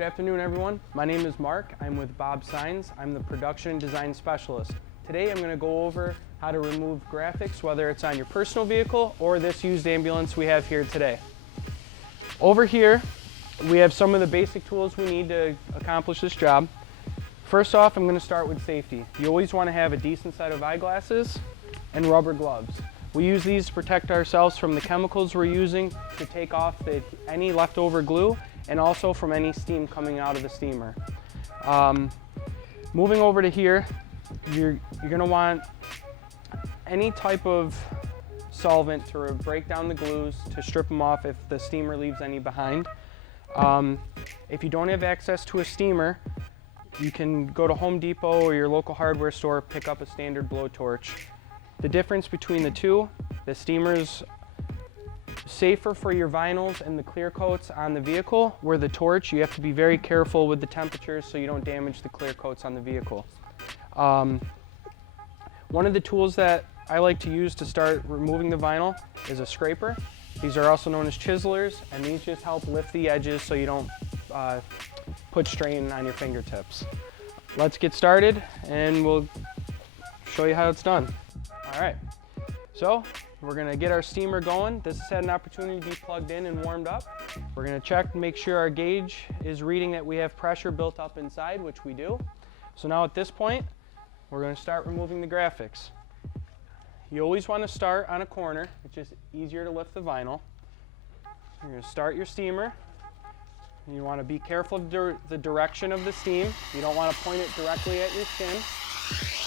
Good afternoon, everyone. My name is Mark. I'm with Bob Signs. I'm the production and design specialist. Today I'm going to go over how to remove graphics, whether it's on your personal vehicle or this used ambulance we have here today. Over here we have some of the basic tools we need to accomplish this job. First off, I'm going to start with safety. You always want to have a decent set of eyeglasses and rubber gloves. We use these to protect ourselves from the chemicals we're using to take off any leftover glue and also from any steam coming out of the steamer. Moving over to here, you're going to want any type of solvent to break down the glues, to strip them off if the steamer leaves any behind. If you don't have access to a steamer, you can go to Home Depot or your local hardware store, pick up a standard blowtorch. The difference between the two, the steamer's safer for your vinyls and the clear coats on the vehicle, where the torch, you have to be very careful with the temperatures so you don't damage the clear coats on the vehicle. One of the tools that I like to use to start removing the vinyl is a scraper. These are also known as chiselers, and these just help lift the edges so you don't put strain on your fingertips. Let's get started and we'll show you how it's done. All right, so we're gonna get our steamer going. This has had an opportunity to be plugged in and warmed up. We're gonna check and make sure our gauge is reading that we have pressure built up inside, which we do. So now at this point, we're gonna start removing the graphics. You always wanna start on a corner. It's just easier to lift the vinyl. You're gonna start your steamer. You wanna be careful of the direction of the steam. You don't wanna point it directly at your skin.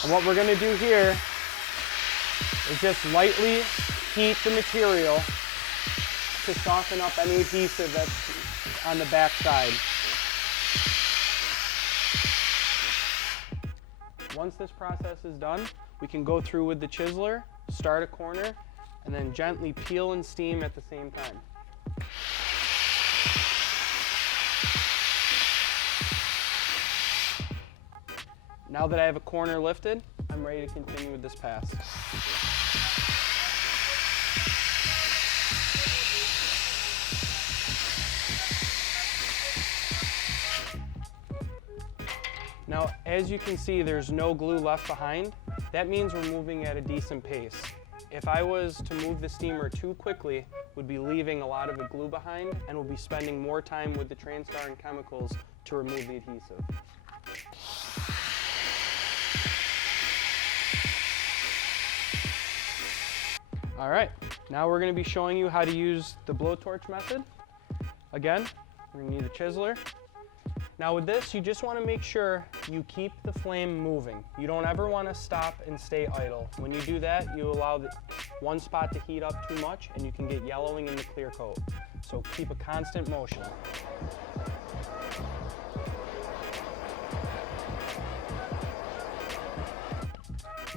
And what we're gonna do here is just lightly heat the material to soften up any adhesive that's on the back side. Once this process is done, we can go through with the chiseler, start a corner, and then gently peel and steam at the same time. Now that I have a corner lifted, I'm ready to continue with this pass. Now, as you can see, there's no glue left behind. That means we're moving at a decent pace. If I was to move the steamer too quickly, we'd be leaving a lot of the glue behind and we'll be spending more time with the Transtar and chemicals to remove the adhesive. All right, now we're going to be showing you how to use the blowtorch method. Again, we're going to need a chiseler. Now with this, you just want to make sure you keep the flame moving. You don't ever want to stop and stay idle. When you do that, you allow one spot to heat up too much and you can get yellowing in the clear coat. So keep a constant motion.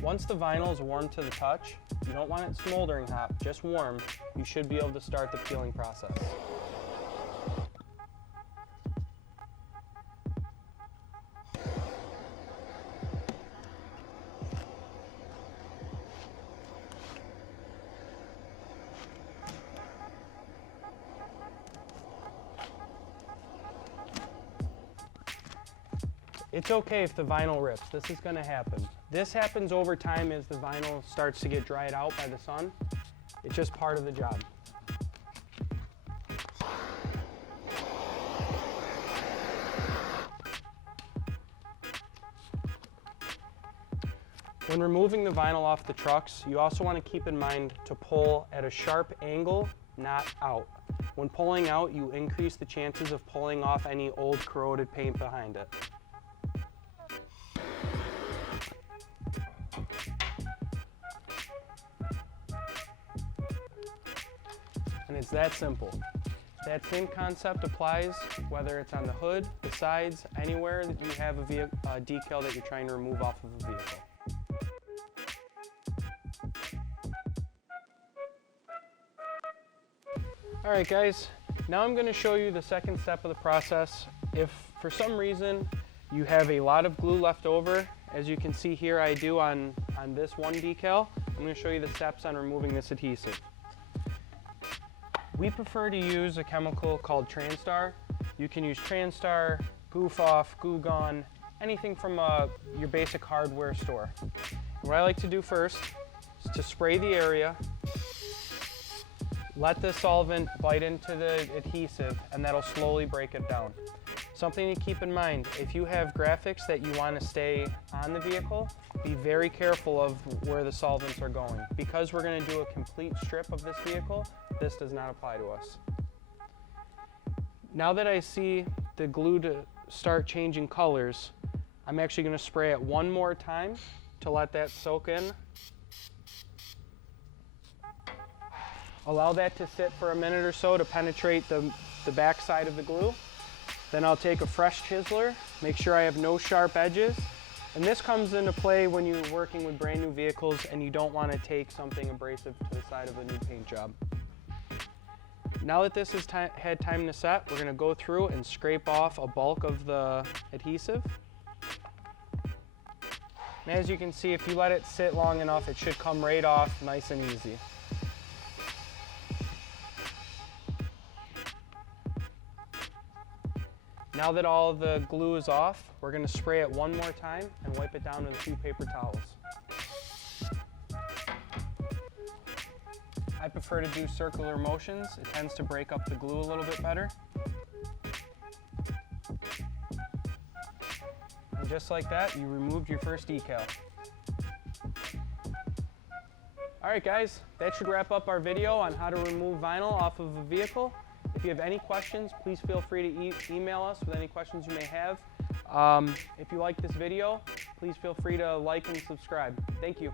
Once the vinyl is warm to the touch, you don't want it smoldering hot, just warm. You should be able to start the peeling process. It's okay if the vinyl rips. This is going to happen. This happens over time as the vinyl starts to get dried out by the sun. It's just part of the job. When removing the vinyl off the trucks, you also want to keep in mind to pull at a sharp angle, not out. When pulling out, you increase the chances of pulling off any old corroded paint behind it. And it's that simple. That same concept applies whether it's on the hood, the sides, anywhere that you have a decal that you're trying to remove off of a vehicle. All right, guys, now I'm going to show you the second step of the process. If for some reason you have a lot of glue left over, as you can see here I do on this one decal, I'm going to show you the steps on removing this adhesive. We prefer to use a chemical called Transtar. You can use Transtar, Goof Off, Goo Gone, anything from your basic hardware store. What I like to do first is to spray the area, let the solvent bite into the adhesive, and that'll slowly break it down. Something to keep in mind, if you have graphics that you want to stay on the vehicle, be very careful of where the solvents are going. Because we're going to do a complete strip of this vehicle, this does not apply to us. Now that I see the glue to start changing colors, I'm actually going to spray it one more time to let that soak in. Allow that to sit for a minute or so to penetrate the back side of the glue. Then I'll take a fresh chiseler, make sure I have no sharp edges. And this comes into play when you're working with brand new vehicles and you don't want to take something abrasive to the side of a new paint job. Now that this has had time to set, we're going to go through and scrape off a bulk of the adhesive. And as you can see, if you let it sit long enough, it should come right off nice and easy. Now that all the glue is off, we're going to spray it one more time and wipe it down with a few paper towels. I prefer to do circular motions. It tends to break up the glue a little bit better. And just like that, you removed your first decal. Alright guys, that should wrap up our video on how to remove vinyl off of a vehicle. If you have any questions, please feel free to email us with any questions you may have. If you like this video, please feel free to like and subscribe. Thank you.